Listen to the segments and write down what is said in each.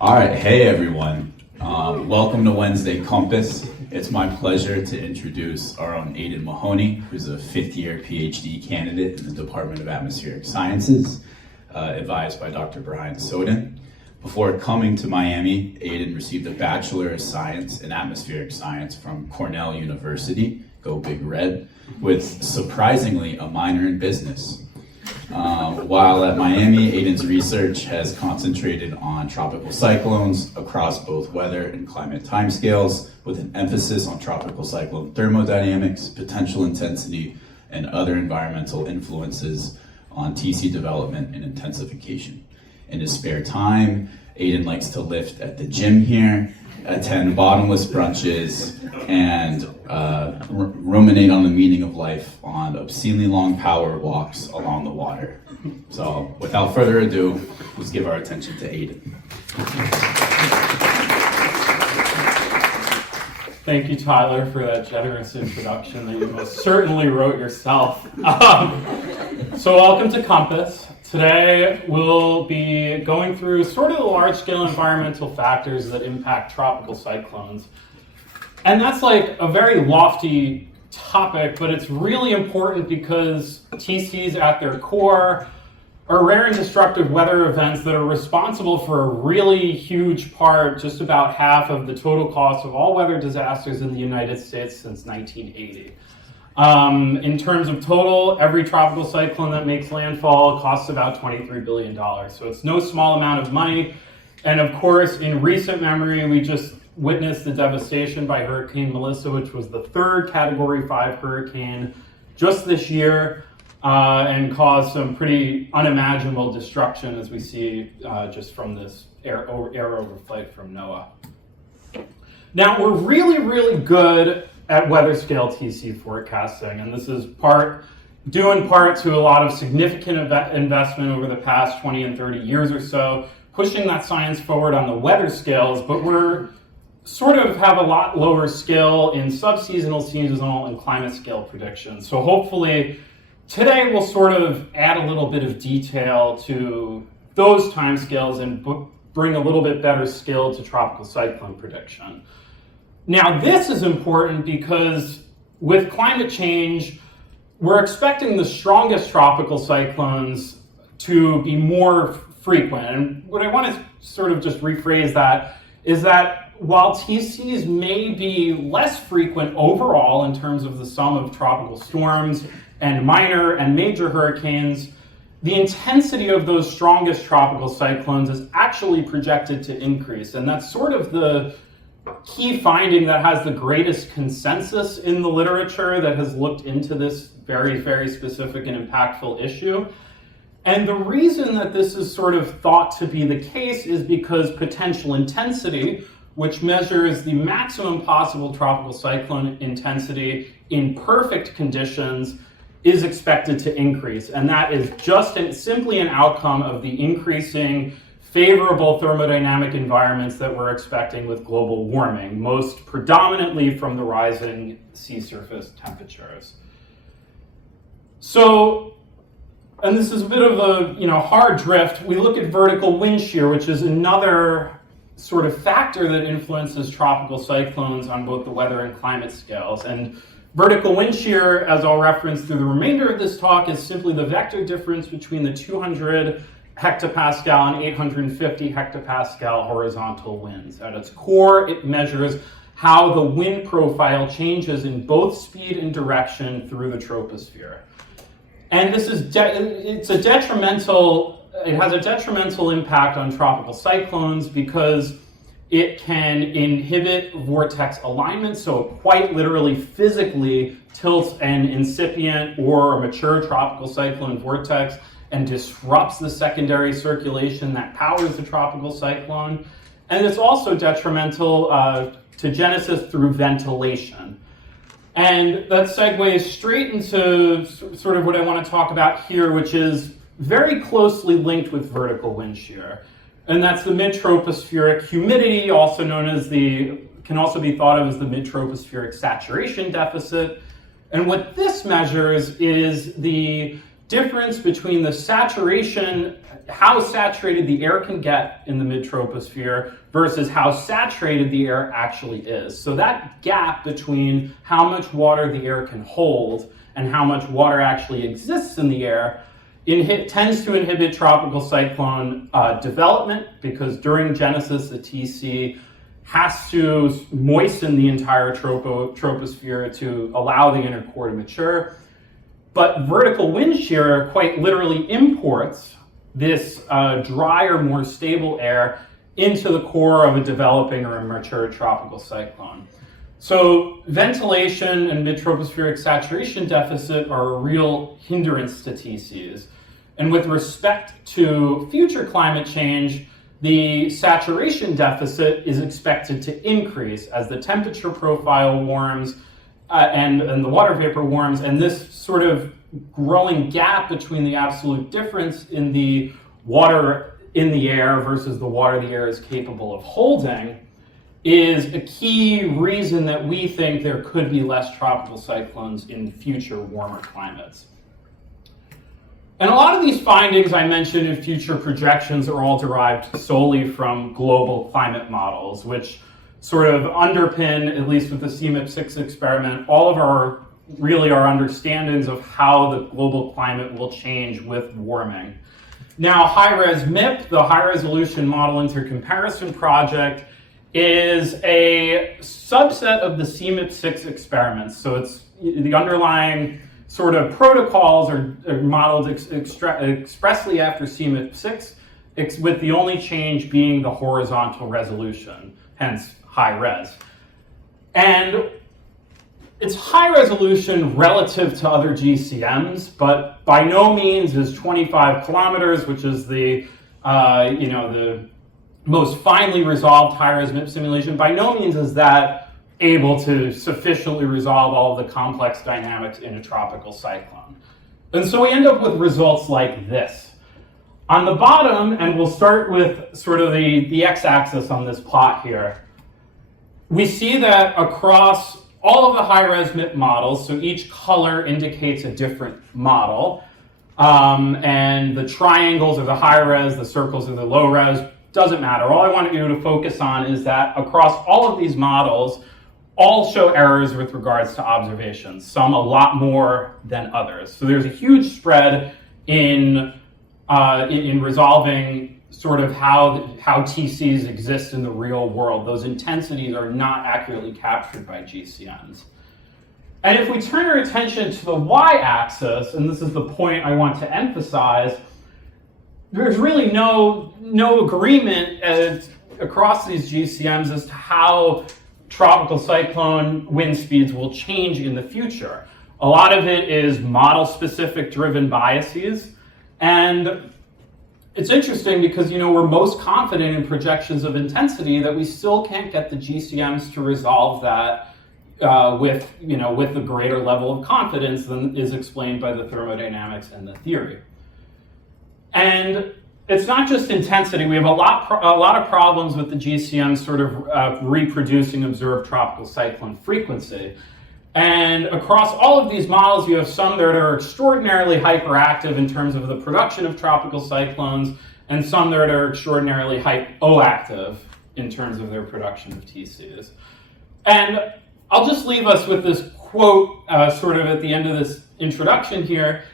All right, hey everyone. Welcome to Wednesday Compass. It's my pleasure to introduce our own Aidan Mahoney, who's a fifth-year PhD candidate in the Department of Atmospheric Sciences, advised by Dr. Brian Soden. Before coming to Miami, Aidan received a Bachelor of Science in Atmospheric Science from Cornell University, go Big Red, with surprisingly a minor in business. While at Miami, Aidan's research has concentrated on tropical cyclones across both weather and climate timescales, with an emphasis on tropical cyclone thermodynamics, potential intensity, and other environmental influences on TC development and intensification. In his spare time, Aidan likes to lift at the gym here, attend bottomless brunches, and ruminate on the meaning of life on obscenely long power walks along the water. So without further ado, let's give our attention to Aidan. Thank you, Tyler, for that generous introduction that you most certainly wrote yourself. So welcome to Compass. Today we'll be going through sort of the large-scale environmental factors that impact tropical cyclones. And that's like a very lofty topic, but it's really important because TCs at their core are rare and destructive weather events that are responsible for a really huge part, just about half of the total cost of all weather disasters in the United States since 1980. In terms of total, every tropical cyclone that makes landfall costs about $23 billion. So it's no small amount of money. And of course, in recent memory, we just witnessed the devastation by Hurricane Melissa, which was the third Category 5 hurricane just this year, and caused some pretty unimaginable destruction, as we see just from this air overflight from NOAA. Now, we're really, really good at weather scale TC forecasting, and this is due in part to a lot of significant investment over the past 20 and 30 years or so, pushing that science forward on the weather scales, but we're sort of have a lot lower skill in subseasonal, seasonal, and climate scale predictions. So hopefully today we'll sort of add a little bit of detail to those timescales and bring a little bit better skill to tropical cyclone prediction. Now, this is important because with climate change, we're expecting the strongest tropical cyclones to be more frequent. And what I want to sort of just rephrase that is that while TCs may be less frequent overall in terms of the sum of tropical storms and minor and major hurricanes, the intensity of those strongest tropical cyclones is actually projected to increase. And that's sort of the key finding that has the greatest consensus in the literature that has looked into this very, very specific and impactful issue. And the reason that this is sort of thought to be the case is because potential intensity, which measures the maximum possible tropical cyclone intensity in perfect conditions, is expected to increase. And that is just simply an outcome of the increasing favorable thermodynamic environments that we're expecting with global warming, most predominantly from the rising sea surface temperatures. So, and this is a bit of a hard drift, we look at vertical wind shear, which is another sort of factor that influences tropical cyclones on both the weather and climate scales. And vertical wind shear, as I'll reference through the remainder of this talk, is simply the vector difference between the 200 hectopascal and 850 hectopascal horizontal winds. At its core, it measures how the wind profile changes in both speed and direction through the troposphere. And this is it has a detrimental impact on tropical cyclones because it can inhibit vortex alignment, so it quite literally physically tilts an incipient or a mature tropical cyclone vortex and disrupts the secondary circulation that powers the tropical cyclone. And it's also detrimental to genesis through ventilation. And that segues straight into sort of what I want to talk about here, which is very closely linked with vertical wind shear. And that's the mid-tropospheric humidity, also known as can also be thought of as the mid-tropospheric saturation deficit. And what this measures is the difference between the saturation, how saturated the air can get in the mid-troposphere versus how saturated the air actually is. So that gap between how much water the air can hold and how much water actually exists in the air tends to inhibit tropical cyclone development, because during genesis, the TC has to moisten the entire troposphere to allow the inner core to mature. But vertical wind shear quite literally imports this drier, more stable air into the core of a developing or a mature tropical cyclone. So ventilation and mid-tropospheric saturation deficit are a real hindrance to TCs. And with respect to future climate change, the saturation deficit is expected to increase as the temperature profile warms and the water vapor warms, and this sort of growing gap between the absolute difference in the water in the air versus the water the air is capable of holding is a key reason that we think there could be less tropical cyclones in future warmer climates. And a lot of these findings I mentioned in future projections are all derived solely from global climate models, which sort of underpin, at least with the CMIP6 experiment, all of our understandings of how the global climate will change with warming. Now, high-res MIP, the high-resolution model intercomparison project, is a subset of the CMIP6 experiments. So it's the underlying sort of protocols are modeled expressly after CMIP6, with the only change being the horizontal resolution, hence high res. And it's high resolution relative to other GCMs, but by no means is 25 kilometers, which is the the most finely resolved high-res MIP simulation, by no means is that able to sufficiently resolve all of the complex dynamics in a tropical cyclone. And so we end up with results like this. On the bottom, and we'll start with sort of the x-axis on this plot here, we see that across all of the high-res MIP models, so each color indicates a different model, and the triangles are the high-res, the circles are the low-res, doesn't matter. All I want you to focus on is that across all of these models, all show errors with regards to observations, some a lot more than others. So there's a huge spread in resolving sort of how TCs exist in the real world. Those intensities are not accurately captured by GCMs. And if we turn our attention to the y-axis, and this is the point I want to emphasize, there's really no agreement across these GCMs as to how tropical cyclone wind speeds will change in the future. A lot of it is model-specific driven biases, and it's interesting because we're most confident in projections of intensity that we still can't get the GCMs to resolve that with a greater level of confidence than is explained by the thermodynamics and the theory. And it's not just intensity. We have a lot of problems with the GCM sort of reproducing observed tropical cyclone frequency. And across all of these models, you have some that are extraordinarily hyperactive in terms of the production of tropical cyclones, and some that are extraordinarily hypoactive in terms of their production of TCs. And I'll just leave us with this quote sort of at the end of this introduction here.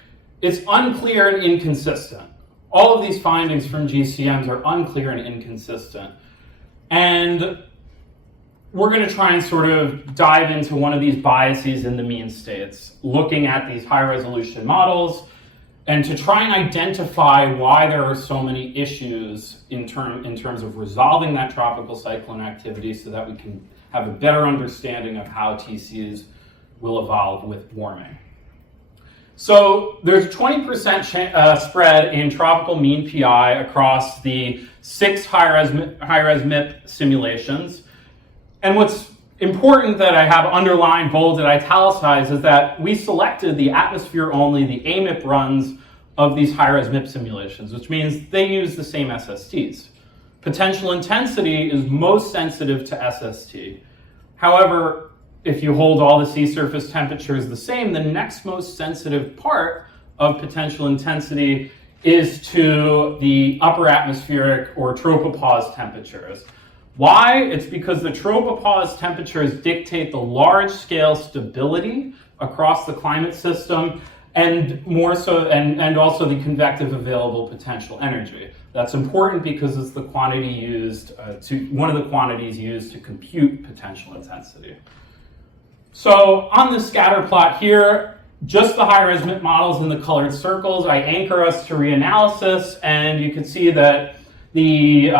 It's unclear and inconsistent. All of these findings from GCMs are unclear and inconsistent. And we're going to try and sort of dive into one of these biases in the mean states, looking at these high-resolution models, and to try and identify why there are so many issues in terms of resolving that tropical cyclone activity so that we can have a better understanding of how TCs will evolve with warming. So there's 20% spread in tropical mean PI across the 6 high-res MIP simulations. And what's important that I have underlined, bolded, italicized is that we selected the atmosphere only, the AMIP runs of these high-res MIP simulations, which means they use the same SSTs. Potential intensity is most sensitive to SST. However, if you hold all the sea surface temperatures the same, the next most sensitive part of potential intensity is to the upper atmospheric or tropopause temperatures. Why? It's because the tropopause temperatures dictate the large-scale stability across the climate system, and more so, and also the convective available potential energy. That's important because it's the quantity used one of the quantities used to compute potential intensity. So on the scatter plot here, just the high-res MIP models in the colored circles. I anchor us to reanalysis, and you can see that the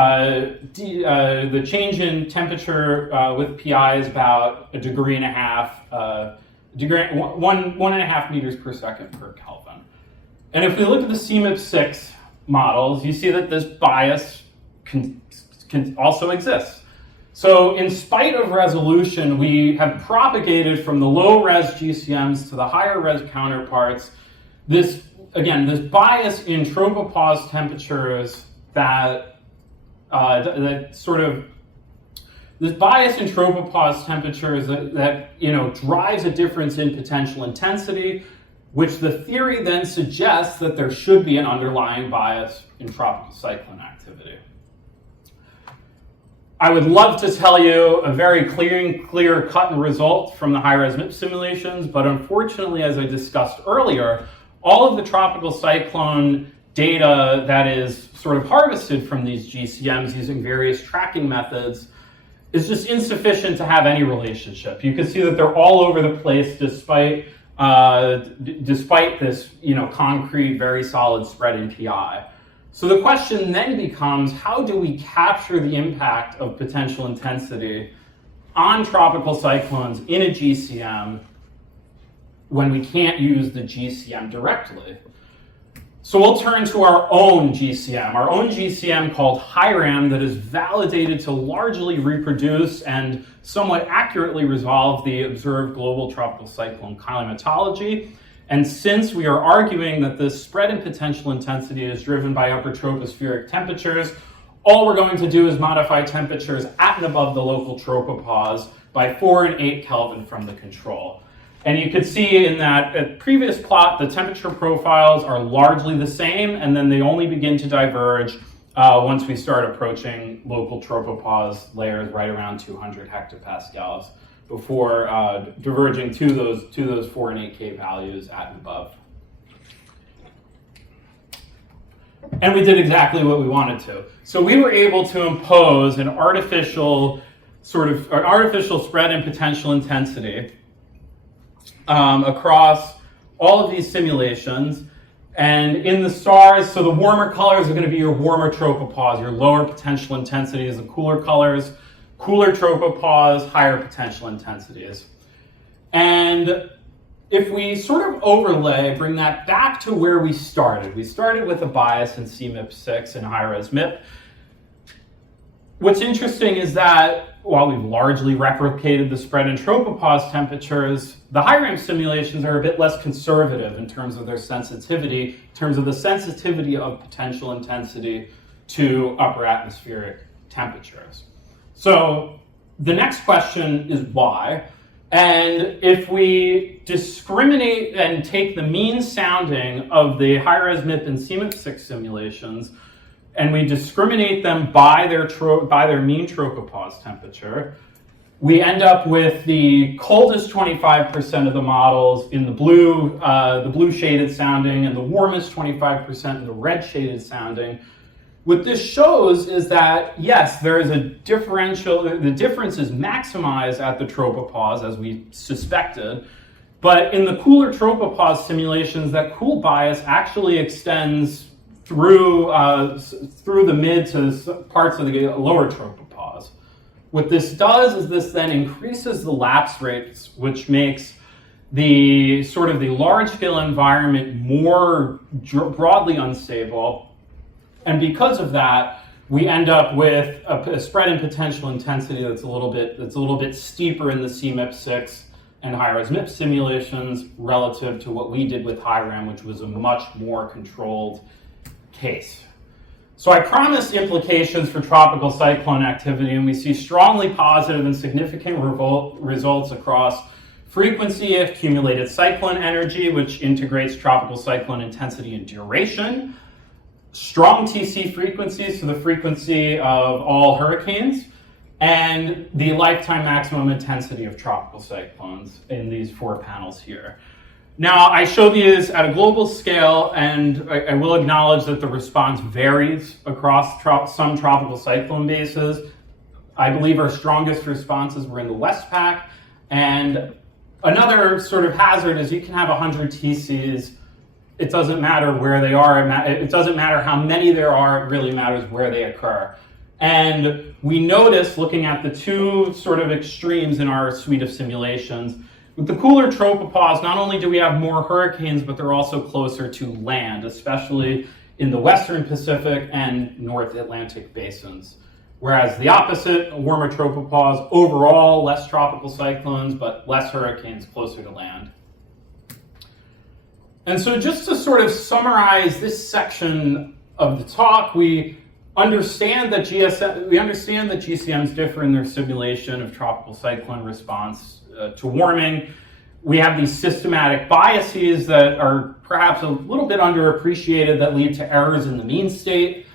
change in temperature with PI is about 1.5 degrees, 1.5 meters per second per Kelvin. And if we look at the CMIP6 models, you see that this bias can also exist. So in spite of resolution, we have propagated from the low-res GCMs to the higher-res counterparts this bias in tropopause temperatures this bias in tropopause temperatures that drives a difference in potential intensity, which the theory then suggests that there should be an underlying bias in tropical cyclone activity. I would love to tell you a very clear-cut result from the high-res MIP simulations, but unfortunately, as I discussed earlier, all of the tropical cyclone data that is sort of harvested from these GCMs using various tracking methods is just insufficient to have any relationship. You can see that they're all over the place despite this concrete, very solid spread in PI. So the question then becomes, how do we capture the impact of potential intensity on tropical cyclones in a GCM when we can't use the GCM directly? So we'll turn to our own GCM called HIRAM, that is validated to largely reproduce and somewhat accurately resolve the observed global tropical cyclone climatology. And since we are arguing that this spread in potential intensity is driven by upper tropospheric temperatures, all we're going to do is modify temperatures at and above the local tropopause by 4 and 8 Kelvin from the control. And you could see in that previous plot, the temperature profiles are largely the same, and then they only begin to diverge once we start approaching local tropopause layers right around 200 hectopascals before diverging to those 4 and 8K values at and above. And we did exactly what we wanted to. So we were able to impose an artificial spread in potential intensity across all of these simulations. And in the stars, so the warmer colors are going to be your warmer tropopause, your lower potential intensities, the cooler colors, cooler tropopause, higher potential intensities. And if we sort of overlay, bring that back to where we started. We started with a bias in CMIP6 and high-res MIP. What's interesting is that while we've largely replicated the spread in tropopause temperatures, the HIRAM simulations are a bit less conservative in terms of their sensitivity, in terms of the sensitivity of potential intensity to upper atmospheric temperatures. So the next question is why? And if we discriminate and take the mean sounding of the high-res MIP and CMIP6 simulations, and we discriminate them by their mean tropopause temperature, we end up with the coldest 25% of the models in the blue shaded sounding, and the warmest 25% in the red shaded sounding. What this shows is that, yes, there is a differential, the difference is maximized at the tropopause, as we suspected, but in the cooler tropopause simulations, that cool bias actually extends through the mid to parts of the lower tropopause. What this does is this then increases the lapse rates, which makes the sort of the large-scale environment more broadly unstable. And because of that, we end up with a spread in potential intensity that's a little bit steeper in the CMIP6 and high-res MIP simulations relative to what we did with HIRAM, which was a much more controlled case. So I promised implications for tropical cyclone activity, and we see strongly positive and significant results across frequency, accumulated cyclone energy, which integrates tropical cyclone intensity and duration, strong TC frequencies, so the frequency of all hurricanes, and the lifetime maximum intensity of tropical cyclones in these 4 panels here. Now, I show these at a global scale, and I will acknowledge that the response varies across some tropical cyclone bases. I believe our strongest responses were in the Westpac, and another sort of hazard is you can have 100 TCs. It doesn't matter where they are. It doesn't matter how many there are. It really matters where they occur. And we noticed, looking at the 2 sort of extremes in our suite of simulations, with the cooler tropopause, not only do we have more hurricanes, but they're also closer to land, especially in the Western Pacific and North Atlantic basins. Whereas the opposite, warmer tropopause, overall less tropical cyclones, but less hurricanes closer to land. And so just to sort of summarize this section of the talk, we understand that GCMs differ in their simulation of tropical cyclone response to warming. We have these systematic biases that are perhaps a little bit underappreciated that lead to errors in the mean state.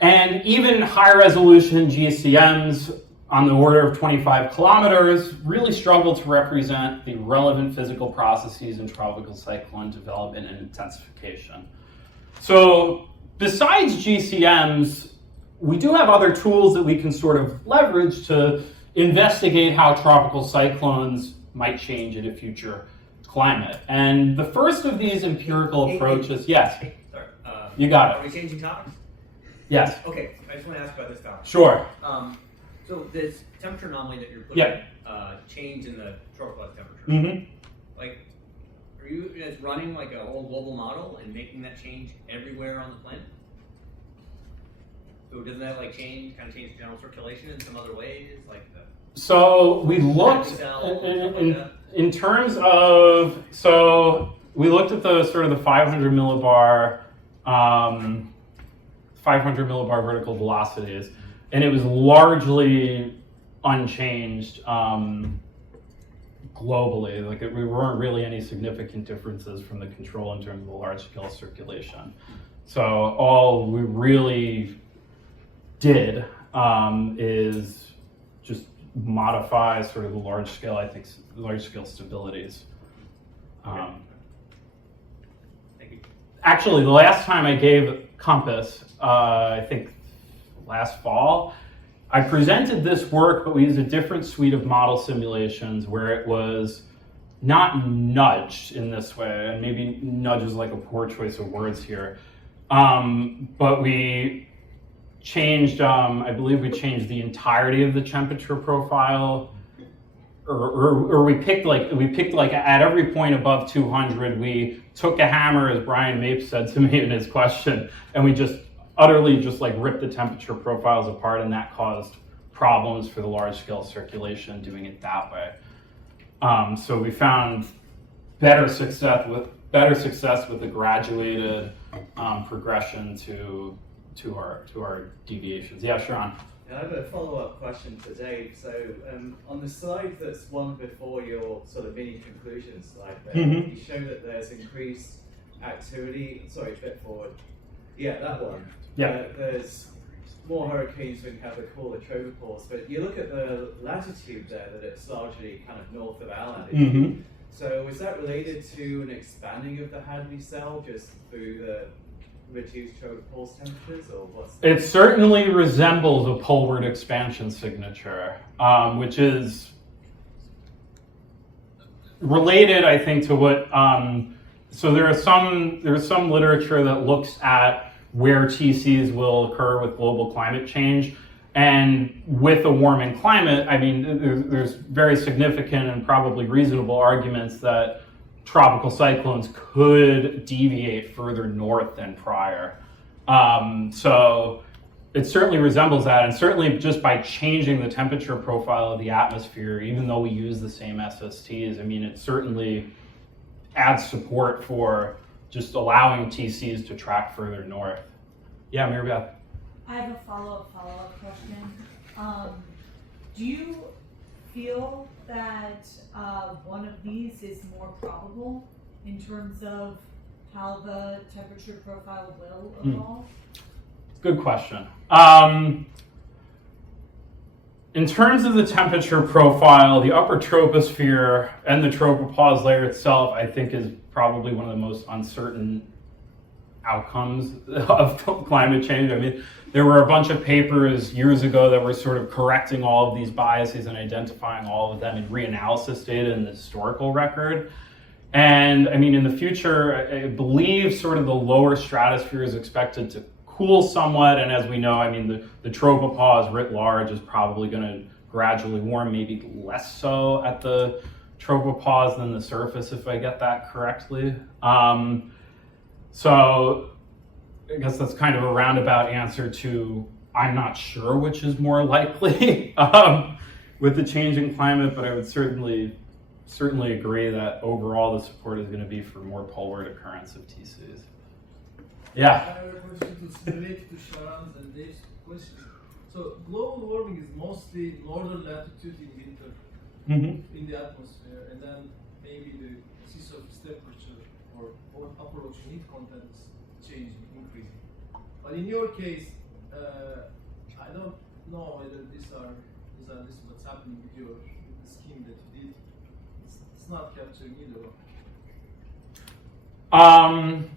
And even high resolution GCMs on the order of 25 kilometers really struggle to represent the relevant physical processes in tropical cyclone development and intensification. So besides GCMs, we do have other tools that we can sort of leverage to investigate how tropical cyclones might change in a future climate. And the first of these empirical approaches, yes? Sorry. You got it. Are we changing topics? Yes. Okay, I just want to ask about this topic. Sure. So this temperature anomaly that you're putting, change in the tropopause temperature. Mm-hmm. Like, are you guys running like a whole global model and making that change everywhere on the planet? So doesn't that like change general circulation in some other ways, like the? So we looked in terms of, so we looked at the sort of the 500 millibar vertical velocities, and it was largely unchanged globally. Like we weren't really any significant differences from the control in terms of the large scale circulation. So all we really did is just modify sort of the large scale stabilities. Thank you. Actually, the last time I gave Compass, I think last fall, I presented this work, but we used a different suite of model simulations where it was not nudged in this way, and maybe nudge is like a poor choice of words here, but we changed, I believe we changed the entirety of the temperature profile, or we picked like at every point above 200, we took a hammer, as Brian Mapes said to me in his question, and we just utterly just like ripped the temperature profiles apart, and that caused problems for the large scale circulation doing it that way. So we found better success with the graduated progression to our deviations. Yeah, Sharon. I have a follow-up question for Dave. So on the slide that's one before your sort of mini conclusion slide there, you show that there's increased activity. Sorry, a bit forward. Yeah, that one. Yeah. There's more hurricanes when you have the cooler tropopause, but you look at the latitude there, that it's largely kind of north of our latitude. Mm-hmm. So is that related to an expanding of the Hadley cell just through the reduced tropopause temperatures, or what's? It certainly resembles a poleward expansion signature, which is related, I think, to what. So there's some literature that looks at where TCs will occur with global climate change, and with a warming climate, I mean, there's very significant and probably reasonable arguments that tropical cyclones could deviate further north than prior. So it certainly resembles that, and certainly just by changing the temperature profile of the atmosphere, even though we use the same SSTs, I mean, it certainly adds support for just allowing TCs to track further north. Yeah, Maribeth. I have a follow-up question. Do you feel that one of these is more probable in terms of how the temperature profile will evolve? Good question. In terms of the temperature profile, the upper troposphere and the tropopause layer itself, I think, is probably one of the most uncertain outcomes of climate change. I mean, there were a bunch of papers years ago that were sort of correcting all of these biases and identifying all of them in reanalysis data in the historical record. And I mean, in the future, I believe sort of the lower stratosphere is expected to cool somewhat, and as we know, I mean, the tropopause writ large is probably going to gradually warm, maybe less so at the tropopause than the surface, if I get that correctly. So I guess that's kind of a roundabout answer to I'm not sure which is more likely with the changing climate, but I would certainly agree that overall the support is going to be for more poleward occurrence of TCs. Yeah. I have a question related to Sharon's and Dave's question. So global warming is mostly northern latitude in winter in the atmosphere, and then maybe the sea surface temperature or upper ocean heat content is changing, increasing. But in your case, I don't know whether this is what's happening with the scheme that you did. It's not capturing either one.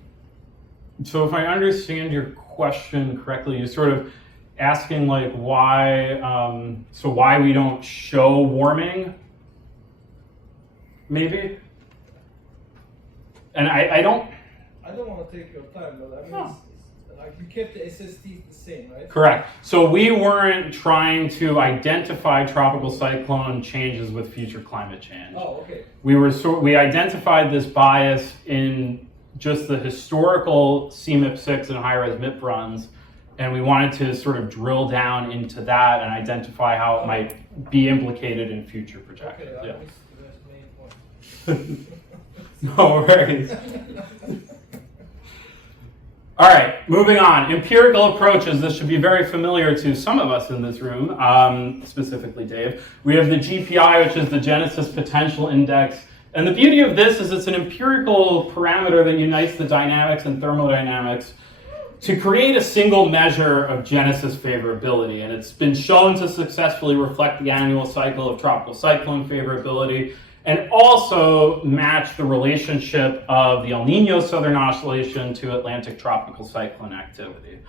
So if I understand your question correctly, you're sort of asking like why we don't show warming, maybe? And I don't want to take your time, but I mean, it's like you kept the SSTs the same, right? Correct. So we weren't trying to identify tropical cyclone changes with future climate change. Oh, okay. We identified this bias in just the historical CMIP6 and high-res MIP runs, and we wanted to sort of drill down into that and identify how it might be implicated in future projections. Okay, Yeah. That's the main point. No worries. All right, moving on. Empirical approaches. This should be very familiar to some of us in this room, specifically Dave. We have the GPI, which is the Genesis Potential Index. And the beauty of this is it's an empirical parameter that unites the dynamics and thermodynamics to create a single measure of Genesis favorability. And it's been shown to successfully reflect the annual cycle of tropical cyclone favorability and also match the relationship of the El Nino Southern Oscillation to Atlantic tropical cyclone activity.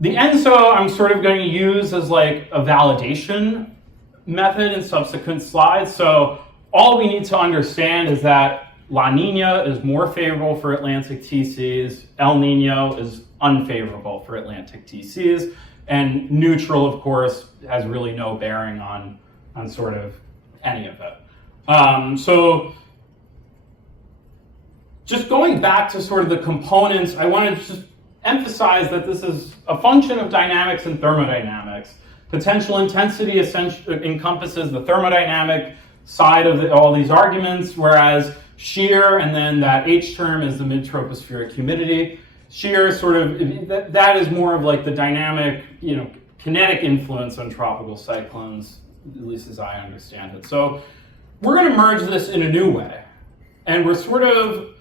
The ENSO I'm sort of going to use as like a validation method in subsequent slides. So all we need to understand is that La Nina is more favorable for Atlantic TCs, El Nino is unfavorable for Atlantic TCs, and neutral, of course, has really no bearing on sort of any of it. So just going back to sort of the components, I want to just emphasize that this is a function of dynamics and thermodynamics. Potential intensity essentially encompasses the thermodynamic side of all these arguments, whereas shear and then that H term is the mid-tropospheric humidity. Shear sort of, that is more of like the dynamic, kinetic influence on tropical cyclones, at least as I understand it. So we're going to merge this in a new way. And we're sort of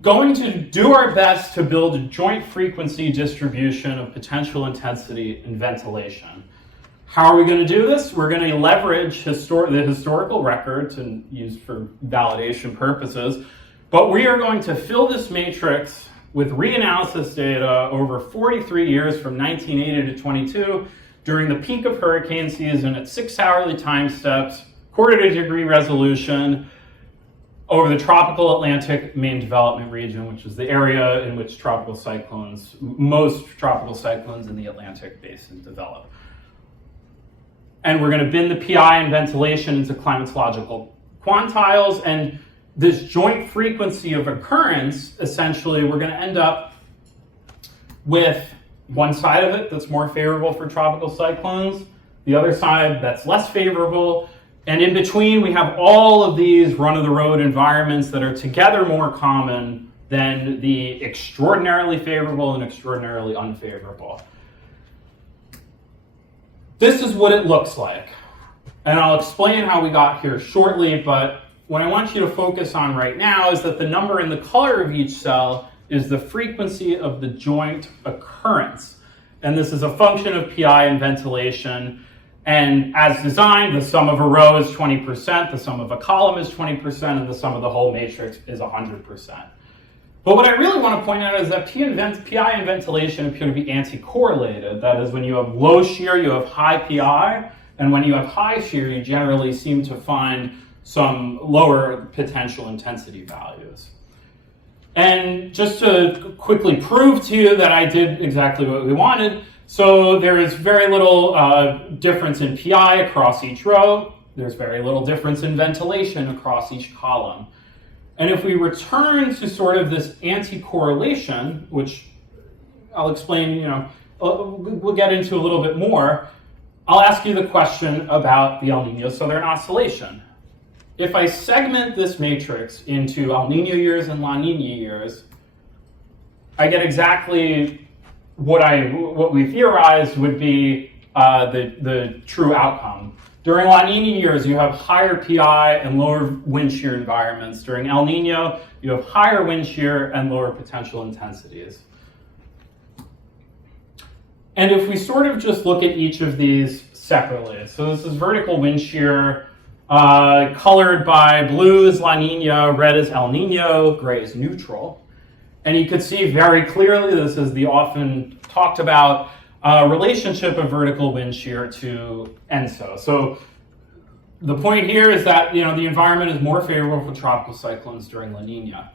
going to do our best to build a joint frequency distribution of potential intensity and ventilation. How are we going to do this? We're going to leverage the historical record to use for validation purposes, but we are going to fill this matrix with reanalysis data over 43 years from 1980 to 22 during the peak of hurricane season at 6 hourly time steps, quarter-degree resolution over the tropical Atlantic main development region, which is the area in which most tropical cyclones in the Atlantic basin develop. And we're going to bin the PI and ventilation into climatological quantiles, and this joint frequency of occurrence, essentially, we're going to end up with one side of it that's more favorable for tropical cyclones, the other side that's less favorable, and in between we have all of these run-of-the-road environments that are together more common than the extraordinarily favorable and extraordinarily unfavorable. This is what it looks like. And I'll explain how we got here shortly, but what I want you to focus on right now is that the number in the color of each cell is the frequency of the joint occurrence. And this is a function of PI and ventilation. And as designed, the sum of a row is 20%, the sum of a column is 20%, and the sum of the whole matrix is 100%. But what I really want to point out is that PI and ventilation appear to be anti-correlated. That is, when you have low shear, you have high PI, and when you have high shear, you generally seem to find some lower potential intensity values. And just to quickly prove to you that I did exactly what we wanted, so there is very little difference in PI across each row. There's very little difference in ventilation across each column. And if we return to sort of this anti-correlation, which I'll explain, we'll get into a little bit more, I'll ask you the question about the El Nino Southern Oscillation. If I segment this matrix into El Nino years and La Nina years, I get exactly what we theorized would be the true outcome. During La Nina years, you have higher PI and lower wind shear environments. During El Nino, you have higher wind shear and lower potential intensities. And if we sort of just look at each of these separately, so this is vertical wind shear, colored by blue is La Nina, red is El Nino, gray is neutral. And you could see very clearly, this is the often talked about relationship of vertical wind shear to ENSO. So the point here is that the environment is more favorable for tropical cyclones during La Nina.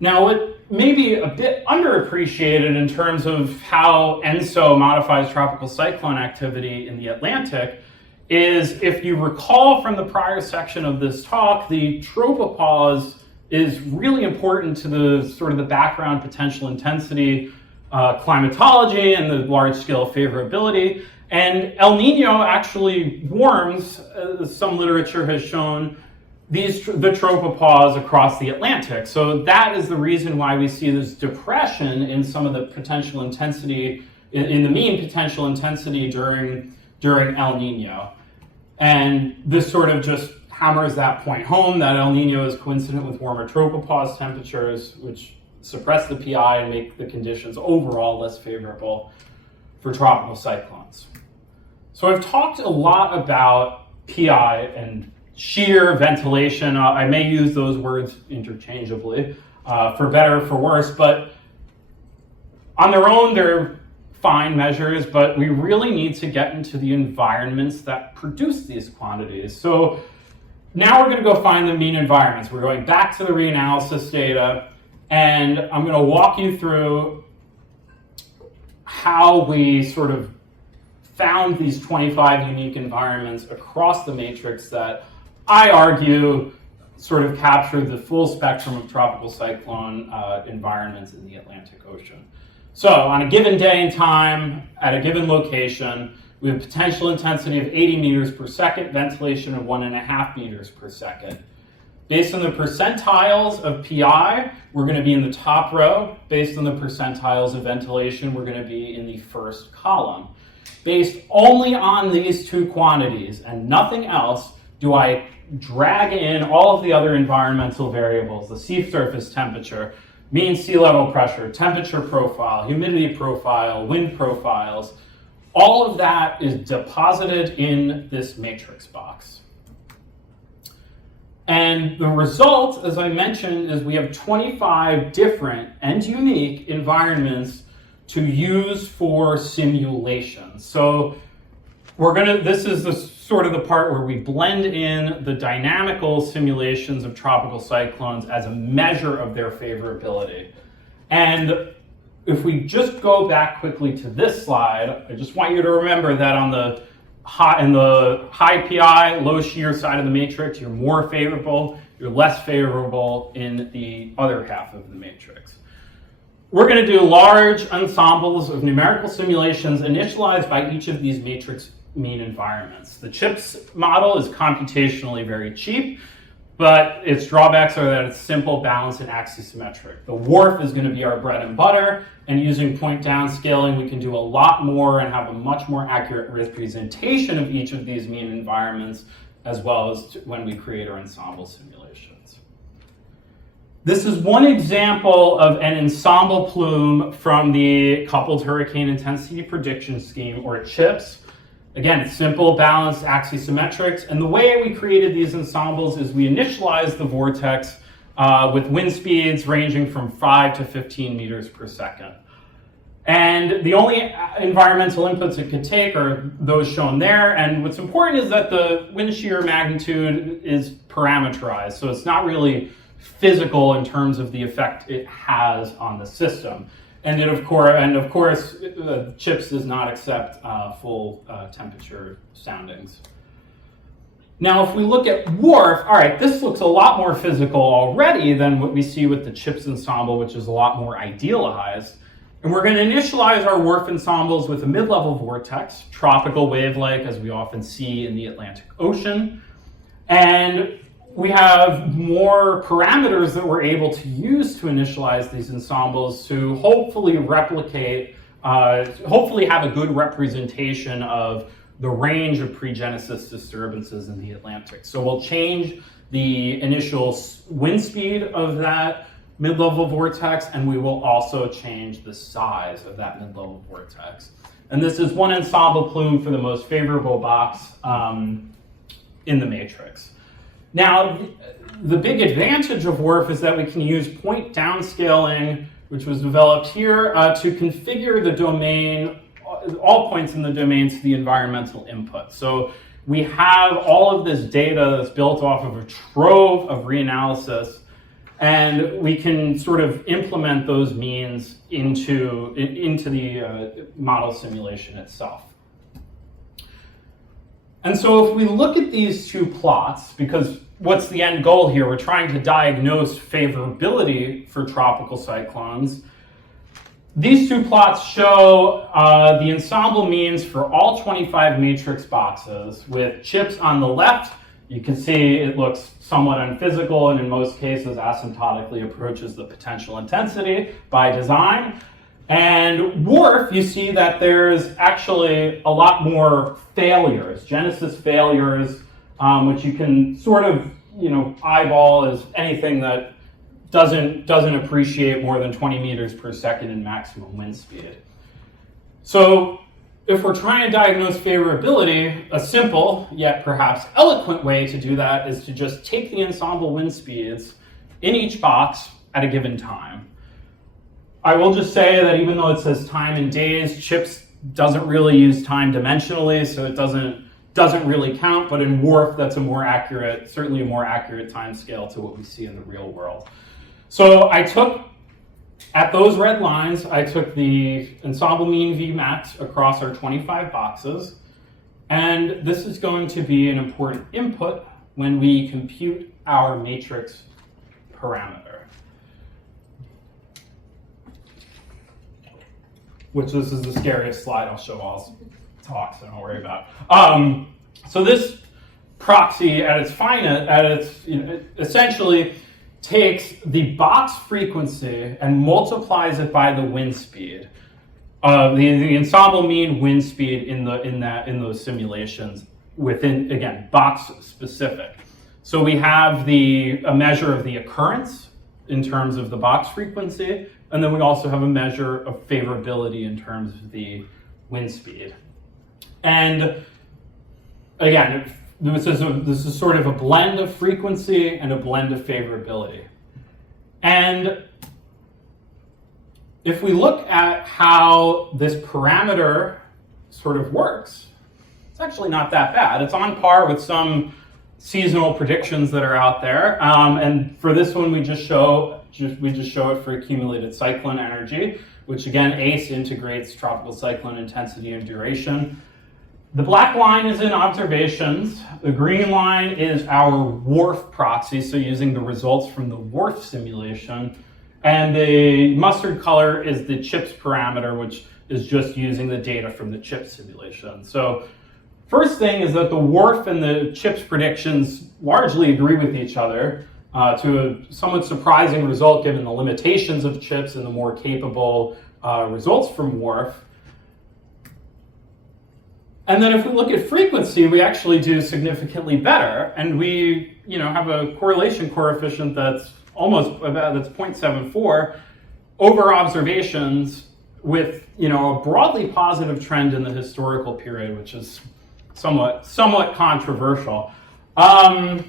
Now, what may be a bit underappreciated in terms of how ENSO modifies tropical cyclone activity in the Atlantic is, if you recall from the prior section of this talk, the tropopause is really important to the sort of the background potential intensity climatology and the large-scale favorability. And El Nino actually warms, some literature has shown, the tropopause across the Atlantic. So that is the reason why we see this depression in some of the potential intensity, in the mean potential intensity during El Nino. And this sort of just hammers that point home, that El Nino is coincident with warmer tropopause temperatures, which suppress the PI and make the conditions overall less favorable for tropical cyclones. So I've talked a lot about PI and shear, ventilation. I may use those words interchangeably, for better or for worse, but on their own, they're fine measures, but we really need to get into the environments that produce these quantities. So now we're going to go find the mean environments. We're going back to the reanalysis data, and I'm going to walk you through how we sort of found these 25 unique environments across the matrix that I argue sort of capture the full spectrum of tropical cyclone environments in the Atlantic Ocean. So on a given day and time, at a given location, we have potential intensity of 80 meters per second, ventilation of 1.5 meters per second. Based on the percentiles of PI, we're going to be in the top row. Based on the percentiles of ventilation, we're going to be in the first column. Based only on these two quantities and nothing else, do I drag in all of the other environmental variables, the sea surface temperature, mean sea level pressure, temperature profile, humidity profile, wind profiles. All of that is deposited in this matrix box. And the result, as I mentioned, is we have 25 different and unique environments to use for simulation. So this is the sort of the part where we blend in the dynamical simulations of tropical cyclones as a measure of their favorability. And if we just go back quickly to this slide, I just want you to remember that in the high PI, low shear side of the matrix, you're more favorable, you're less favorable in the other half of the matrix. We're going to do large ensembles of numerical simulations initialized by each of these matrix mean environments. The CHIPS model is computationally very cheap, but its drawbacks are that it's simple, balanced, and axisymmetric. The WRF is going to be our bread and butter, and using point downscaling, we can do a lot more and have a much more accurate representation of each of these mean environments, as well as when we create our ensemble simulations. This is one example of an ensemble plume from the Coupled Hurricane Intensity Prediction Scheme, or CHIPS. Again, it's simple, balanced, axisymmetrics, and the way we created these ensembles is we initialized the vortex with wind speeds ranging from 5 to 15 meters per second. And the only environmental inputs it could take are those shown there, and what's important is that the wind shear magnitude is parameterized, so it's not really physical in terms of the effect it has on the system. And of course, CHIPS does not accept full temperature soundings. Now, if we look at WRF, all right, this looks a lot more physical already than what we see with the CHIPS ensemble, which is a lot more idealized. And we're going to initialize our WRF ensembles with a mid-level vortex, tropical wave-like, as we often see in the Atlantic Ocean. And we have more parameters that we're able to use to initialize these ensembles to hopefully replicate, hopefully have a good representation of the range of pre-Genesis disturbances in the Atlantic. So we'll change the initial wind speed of that mid-level vortex, and we will also change the size of that mid-level vortex. And this is one ensemble plume for the most favorable box in the matrix. Now, the big advantage of WRF is that we can use point downscaling, which was developed here, to configure the domain, all points in the domain, to the environmental input. So we have all of this data that's built off of a trove of reanalysis, and we can sort of implement those means into the model simulation itself. And so if we look at these two plots, because what's the end goal here? We're trying to diagnose favorability for tropical cyclones. These two plots show the ensemble means for all 25 matrix boxes, with CHIPS on the left. You can see it looks somewhat unphysical, and in most cases asymptotically approaches the potential intensity by design. And WRF, you see that there's actually a lot more failures, Genesis failures, which you can sort of, eyeball as anything that doesn't appreciate more than 20 meters per second in maximum wind speed. So if we're trying to diagnose favorability, a simple yet perhaps eloquent way to do that is to just take the ensemble wind speeds in each box at a given time. I will just say that even though it says time in days, CHIPS doesn't really use time dimensionally, so it doesn't really count, but in WRF, that's certainly a more accurate time scale to what we see in the real world. So at those red lines, I took the ensemble mean Vmax across our 25 boxes, and this is going to be an important input when we compute our matrix parameter, which this is the scariest slide I'll show all talk, so don't worry about. So this proxy at its finest, it essentially takes the box frequency and multiplies it by the wind speed, the ensemble mean wind speed in those simulations within, again, box specific. So we have a measure of the occurrence in terms of the box frequency, and then we also have a measure of favorability in terms of the wind speed. And again, this is sort of a blend of frequency and a blend of favorability. And if we look at how this parameter sort of works, it's actually not that bad. It's on par with some seasonal predictions that are out there. And for this one, we just show it for accumulated cyclone energy, which again, ACE integrates tropical cyclone intensity and duration. The black line is in observations. The green line is our WRF proxy, so using the results from the WRF simulation. And the mustard color is the CHIPS parameter, which is just using the data from the CHIPS simulation. So First thing is that the WRF and the CHIPS predictions largely agree with each other to a somewhat surprising result given the limitations of CHIPS and the more capable results from WRF. And then if we look at frequency, we actually do significantly better, and we have a correlation coefficient that's that's 0.74 over observations with a broadly positive trend in the historical period, which is somewhat controversial. And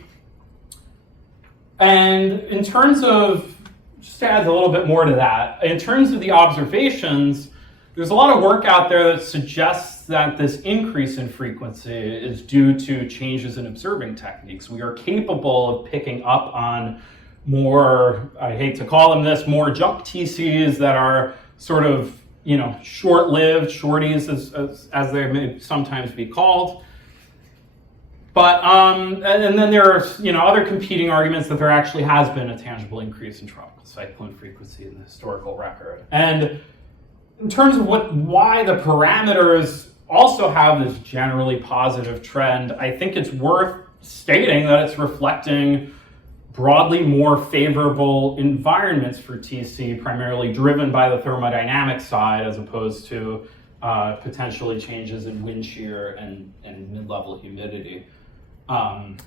in terms of, just to add a little bit more to that, in terms of the observations, there's a lot of work out there that suggests that this increase in frequency is due to changes in observing techniques. We are capable of picking up on more, I hate to call them this, more jump TCs that are sort of short-lived, shorties as they may sometimes be called. But, and then there are, other competing arguments that there actually has been a tangible increase in tropical cyclone frequency in the historical record. And in terms of why the parameters also have this generally positive trend, I think it's worth stating that it's reflecting broadly more favorable environments for TC, primarily driven by the thermodynamic side as opposed to potentially changes in wind shear and mid-level humidity. But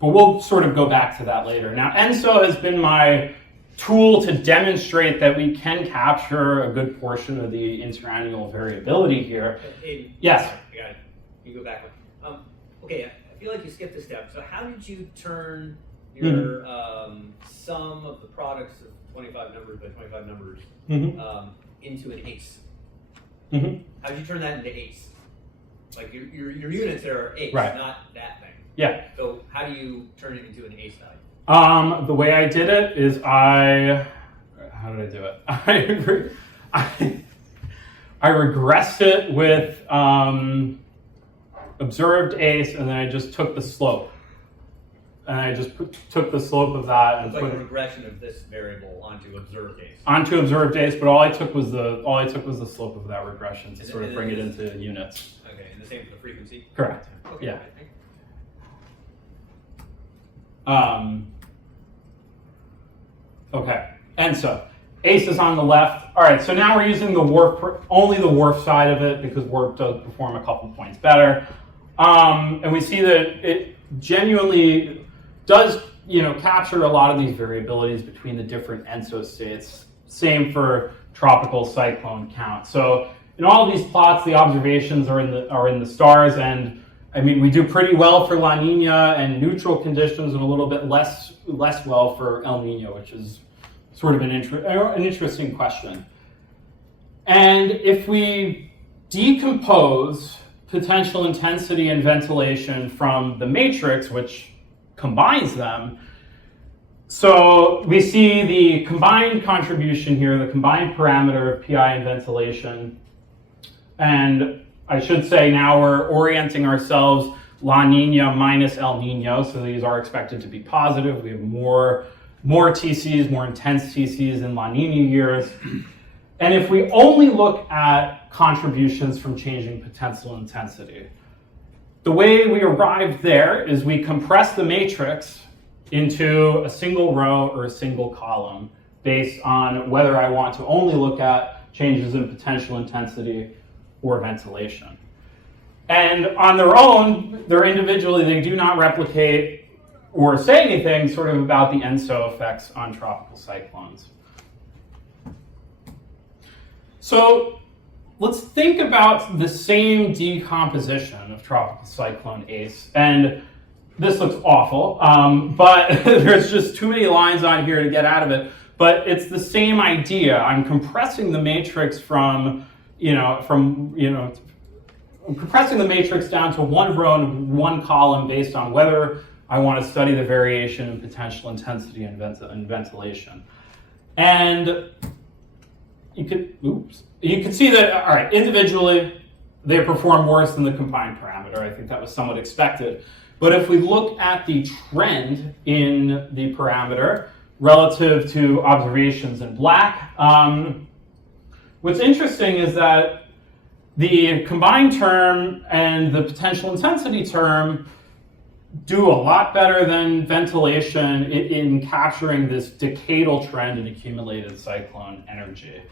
we'll sort of go back to that later. Now, ENSO has been my tool to demonstrate that we can capture a good portion of the interannual variability here. Aidan, Yes? I got it. You go back one. Okay, I feel like you skipped a step. So how did you turn your sum of the products of 25 numbers by 25 numbers into an ACE? How did you turn that into ACE? Like your units are ACE, right, not that thing. Yeah. So how do you turn it into an ACE value? The way I did it is how did I do it? I regressed it with observed ACE, and then I just took the slope. And I just took the slope of that and it's like a regression of this variable onto observed ACE. Onto observed ACE, but all I took was the slope of that regression to sort of bring it into units. Okay, and the same for the frequency? Correct. Okay. Yeah. Okay, and so ACE is on the left. All right, so now we're using the WRF, only the WRF side of it, because WRF does perform a couple points better. And we see that it genuinely does, capture a lot of these variabilities between the different ENSO states. Same for tropical cyclone count. So in all of these plots, the observations are in the stars, and I mean, we do pretty well for La Nina and neutral conditions, and a little bit less well for El Nino, which is sort of an interesting question. And if we decompose potential intensity and ventilation from the matrix, which combines them, so we see the combined contribution here, the combined parameter of PI and ventilation, and I should say now we're orienting ourselves La Nina minus El Nino, so these are expected to be positive. We have more TCs, more intense TCs in La Nina years. And if we only look at contributions from changing potential intensity, the way we arrived there is we compress the matrix into a single row or a single column based on whether I want to only look at changes in potential intensity or ventilation. And on their own, they do not replicate or say anything sort of about the ENSO effects on tropical cyclones. So let's think about the same decomposition of tropical cyclone ACE. And this looks awful, but there's just too many lines on here to get out of it. But it's the same idea. I'm compressing the matrix I'm compressing the matrix down to one row and one column based on whether I want to study the variation in potential intensity and ventilation. And you could see that, all right, individually, they perform worse than the combined parameter. I think that was somewhat expected. But if we look at the trend in the parameter relative to observations in black, what's interesting is that the combined term and the potential intensity term do a lot better than ventilation in capturing this decadal trend in accumulated cyclone energy.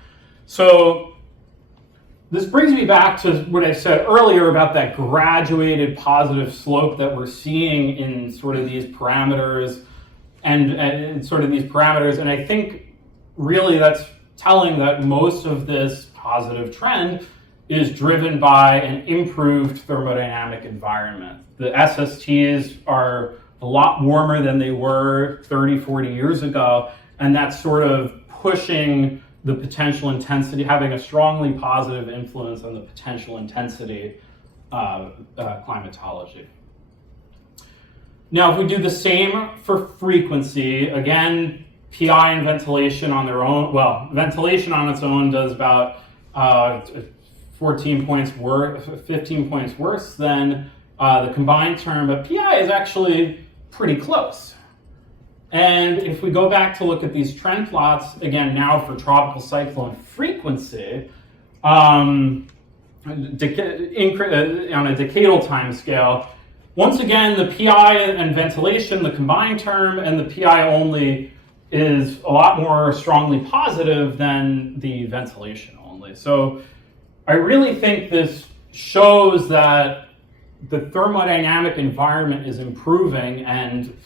So this brings me back to what I said earlier about that graduated positive slope that we're seeing in sort of these parameters and I think really that's telling that most of this positive trend is driven by an improved thermodynamic environment. The SSTs are a lot warmer than they were 30, 40 years ago, and that's sort of pushing the potential intensity, having a strongly positive influence on the potential intensity climatology. Now, if we do the same for frequency, again, PI and ventilation on their own, well, ventilation on its own does about 15 points worse than the combined term, but PI is actually pretty close. And if we go back to look at these trend plots, again, now for tropical cyclone frequency, on a decadal time scale, once again, the PI and ventilation, the combined term, and the PI only is a lot more strongly positive than the ventilation only. So I really think this shows that the thermodynamic environment is improving and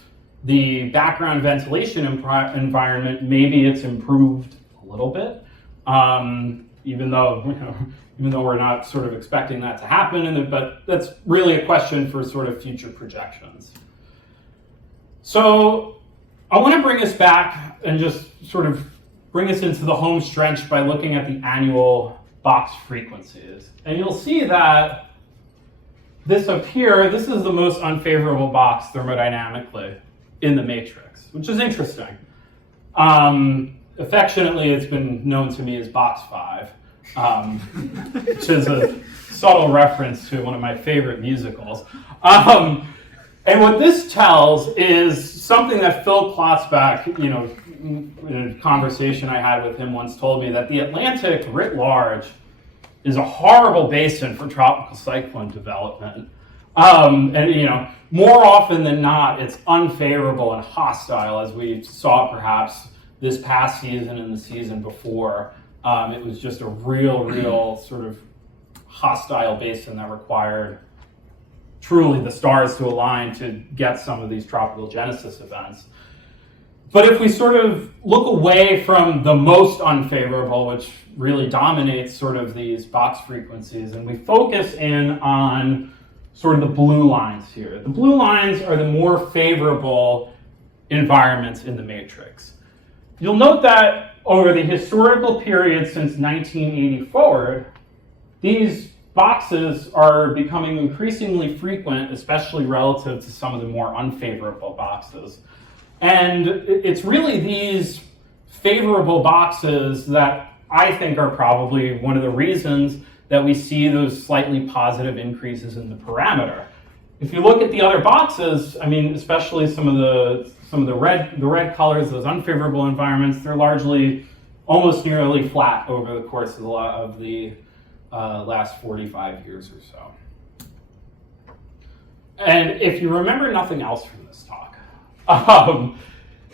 the background ventilation environment, maybe it's improved a little bit, even though we're not sort of expecting that to happen, but that's really a question for sort of future projections. So I want to bring us back and just sort of bring us into the home stretch by looking at the annual box frequencies. And you'll see that this up here, this is the most unfavorable box thermodynamically in the matrix, which is interesting. Affectionately, it's been known to me as box 5, which is a subtle reference to one of my favorite musicals. And what this tells is something that Phil Klotzbach, in a conversation I had with him once told me, that the Atlantic writ large is a horrible basin for tropical cyclone development. And more often than not, it's unfavorable and hostile, as we saw perhaps this past season and the season before. It was just a real sort of hostile basin that required truly the stars to align to get some of these tropical genesis events. But if we sort of look away from the most unfavorable, which really dominates sort of these box frequencies, and we focus in on sort of the blue lines here. The blue lines are the more favorable environments in the matrix. You'll note that over the historical period since 1980 forward, these boxes are becoming increasingly frequent, especially relative to some of the more unfavorable boxes. And it's really these favorable boxes that I think are probably one of the reasons that we see those slightly positive increases in the parameter. If you look at the other boxes, I mean, especially some of the red colors, those unfavorable environments, they're largely almost nearly flat over the course of the last 45 years or so. And if you remember nothing else from this talk,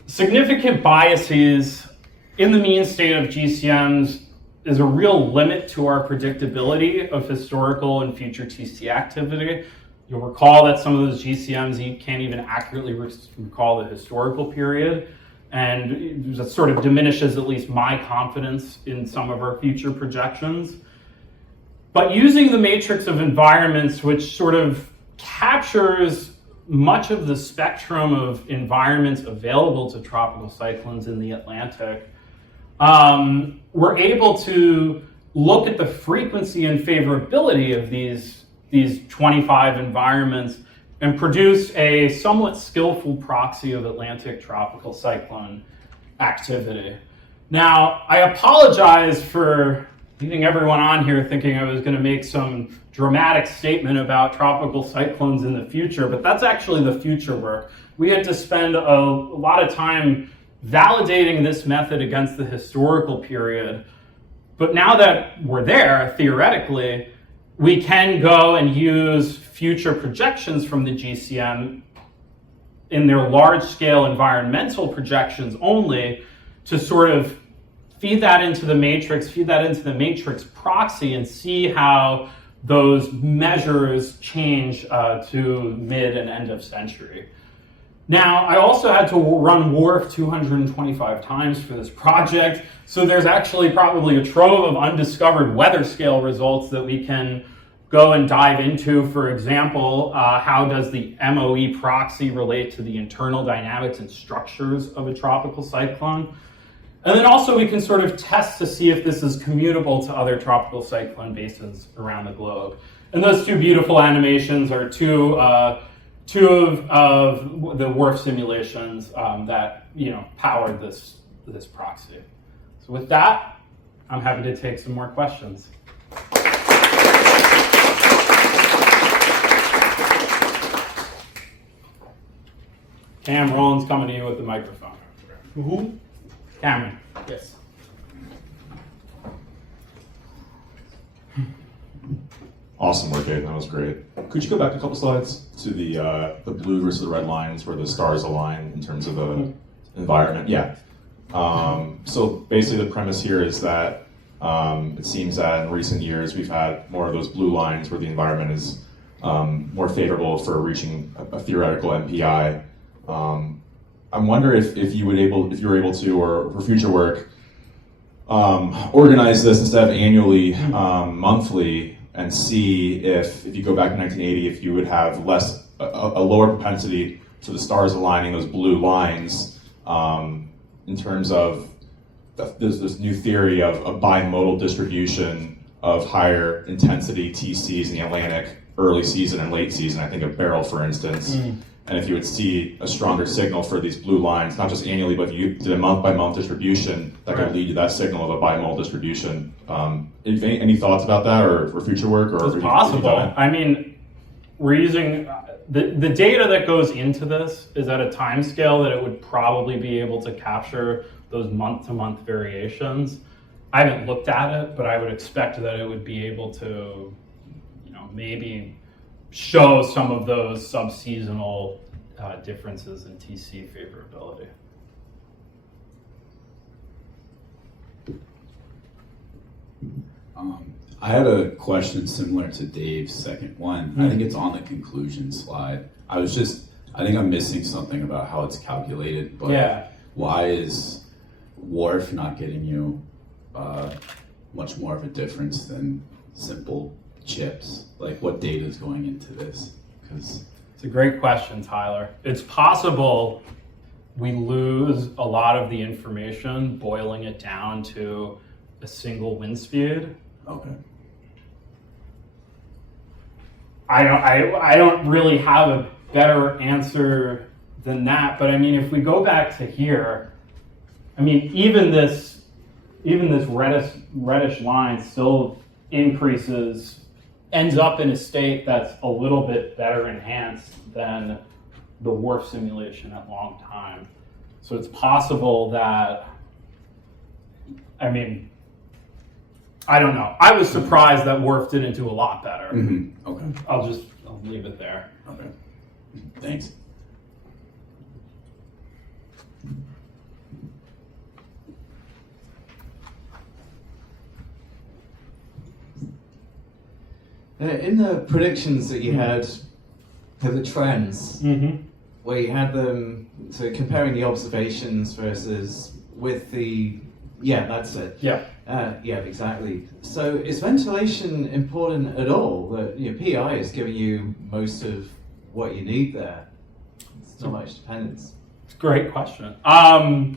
significant biases in the mean state of GCMs is a real limit to our predictability of historical and future TC activity. You'll recall that some of those GCMs can't even accurately recall the historical period, and that sort of diminishes at least my confidence in some of our future projections. But using the matrix of environments, which sort of captures much of the spectrum of environments available to tropical cyclones in the Atlantic, we're able to look at the frequency and favorability of these 25 environments and produce a somewhat skillful proxy of Atlantic tropical cyclone activity. Now, I apologize for leaving everyone on here thinking I was going to make some dramatic statement about tropical cyclones in the future, but that's actually the future work. We had to spend a lot of time validating this method against the historical period. But now that we're there, theoretically, we can go and use future projections from the GCM in their large-scale environmental projections only to sort of feed that into the matrix proxy, and see how those measures change to mid and end of century. Now, I also had to run WRF 225 times for this project, so there's actually probably a trove of undiscovered weather scale results that we can go and dive into. For example, how does the MOE proxy relate to the internal dynamics and structures of a tropical cyclone? And then also we can sort of test to see if this is commutable to other tropical cyclone basins around the globe. And those two beautiful animations are two of the WRF simulations that powered this proxy. So with that, I'm happy to take some more questions. Cam, Roland's coming to you with the microphone. Who? Cameron. Yes. Awesome work, Aidan. That was great. Could you go back a couple slides to the blue versus the red lines where the stars align in terms of the environment? Yeah. So basically the premise here is that it seems that in recent years we've had more of those blue lines where the environment is more favorable for reaching a theoretical MPI. I wonder if you were able to, or for future work, organize this instead of annually, monthly, and see if you go back to 1980, if you would have a lower propensity to the stars aligning those blue lines, in terms of this new theory of a bimodal distribution of higher intensity TCs in the Atlantic early season and late season. I think of Beryl, for instance. And if you would see a stronger signal for these blue lines, not just annually, but if you did a month-by-month distribution, that could lead to that signal of a bimodal distribution. Any thoughts about that, or for future work? Or it's possible. I mean, we're using the data that goes into this is at a time scale that it would probably be able to capture those month-to-month variations. I haven't looked at it, but I would expect that it would be able to, maybe show some of those sub-seasonal differences in TC favorability. I had a question similar to Dave's second one. I think it's on the conclusion slide. I think I'm missing something about how it's calculated, but why is WRF not getting you much more of a difference than simple chips? Like, what data is going into this? Because it's a great question, Tyler. It's possible we lose a lot of the information boiling it down to a single wind speed. Okay. I don't really have a better answer than that, but I mean, if we go back to here, I mean, even this reddish line still ends up in a state that's a little bit better enhanced than the WRF simulation at long time. So it's possible that, I mean, I don't know. I was surprised that WRF didn't do a lot better. Mm-hmm. Okay. I'll leave it there. Okay. Thanks. In the predictions that you had for the trends, where you had them, so comparing the observations versus with the, that's it. Yeah. Exactly. So is ventilation important at all? That PI is giving you most of what you need there. It's not much dependence. It's a great question. I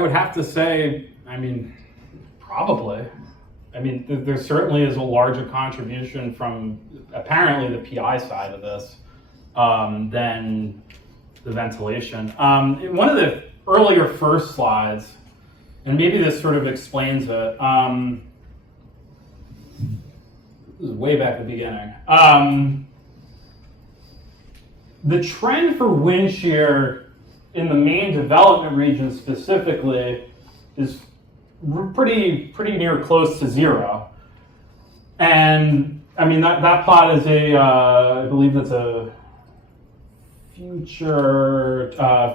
would have to say, I mean, probably. I mean, there certainly is a larger contribution from apparently the PI side of this than the ventilation. One of the earlier first slides, and maybe this sort of explains it. This is way back at the beginning. The trend for wind shear in the main development region specifically is pretty near close to zero. And I mean, that plot is I believe that's a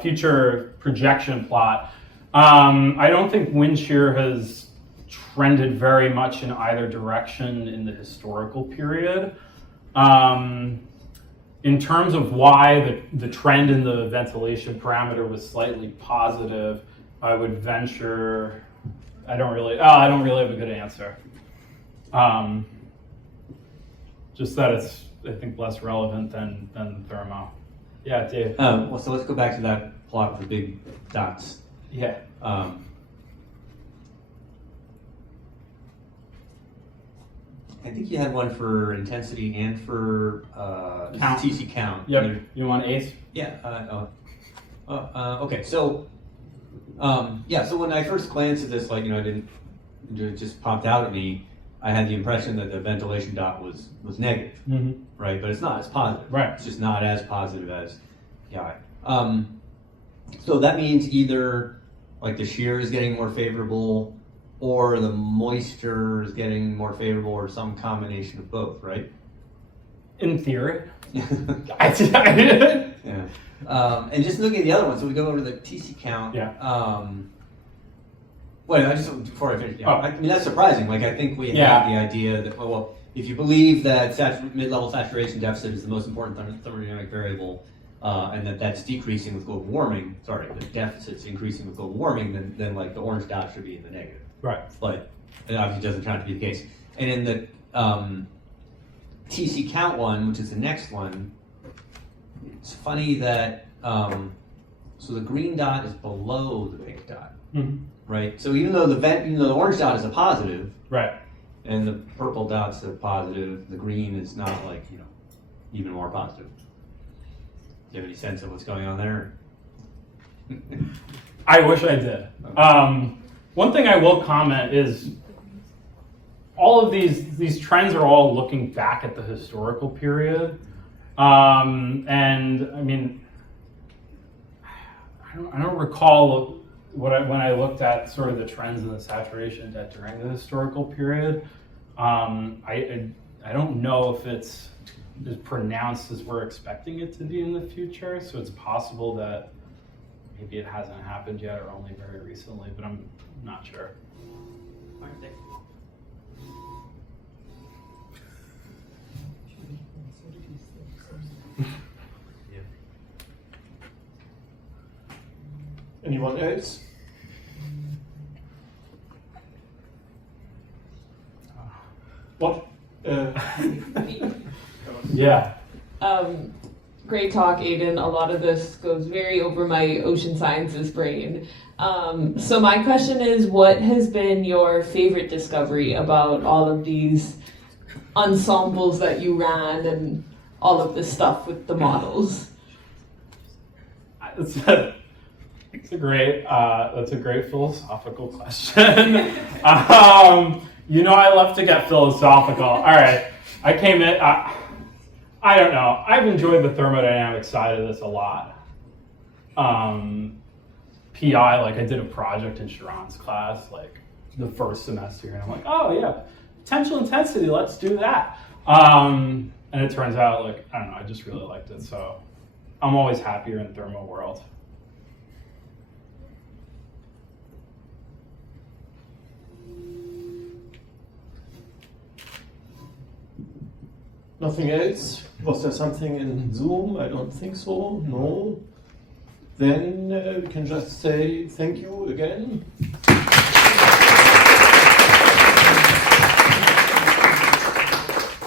future projection plot. I don't think wind shear has trended very much in either direction in the historical period. In terms of why the trend in the ventilation parameter was slightly positive, I would venture, I don't really have a good answer. Just that it's, I think, less relevant than thermo. Yeah, Dave. Well, so let's go back to that plot with the big dots. Yeah. I think you had one for intensity and for Count. TC count. Yep. You want ACE? Yeah. Okay. So, so when I first glanced at this, it just popped out at me. I had the impression that the ventilation dot was negative, right? But it's not. It's positive. Right. It's just not as positive as PI. So that means either like the shear is getting more favorable, or the moisture is getting more favorable, or some combination of both, right? In theory. Yeah. And just looking at the other one, so we go over to the TC count. Yeah. Before I finish, I mean, that's surprising. Like, I think we have the idea that, well, if you believe that mid-level saturation deficit is the most important thermodynamic variable, and that's decreasing with global warming, the deficit's increasing with global warming, then like the orange dot should be in the negative. Right. But it obviously doesn't turn out to be the case. And in the TC count one, which is the next one, it's funny that, so the green dot is below the pink dot, right? So even though the orange dot is a positive, right, and the purple dot's a positive, the green is not even more positive. Do you have any sense of what's going on there? I wish I did. One thing I will comment is all of these trends are all looking back at the historical period. And I mean, I don't recall when I looked at sort of the trends in the saturation index during the historical period. I don't know if it's as pronounced as we're expecting it to be in the future. So it's possible that maybe it hasn't happened yet or only very recently, but I'm not sure. Anyone else? What? Yeah. Great talk, Aidan. A lot of this goes very over my ocean sciences brain. So my question is, what has been your favorite discovery about all of these ensembles that you ran and all of this stuff with the models? That's a great philosophical question. I love to get philosophical. All right, I came in. I don't know. I've enjoyed the thermodynamic side of this a lot. PI, I did a project in Sharon's class, the first semester, and I'm like, oh yeah, potential intensity, let's do that. And it turns out, I don't know, I just really liked it. So I'm always happier in thermo world. Nothing else? Was there something in Zoom? I don't think so. No. Then we can just say thank you again.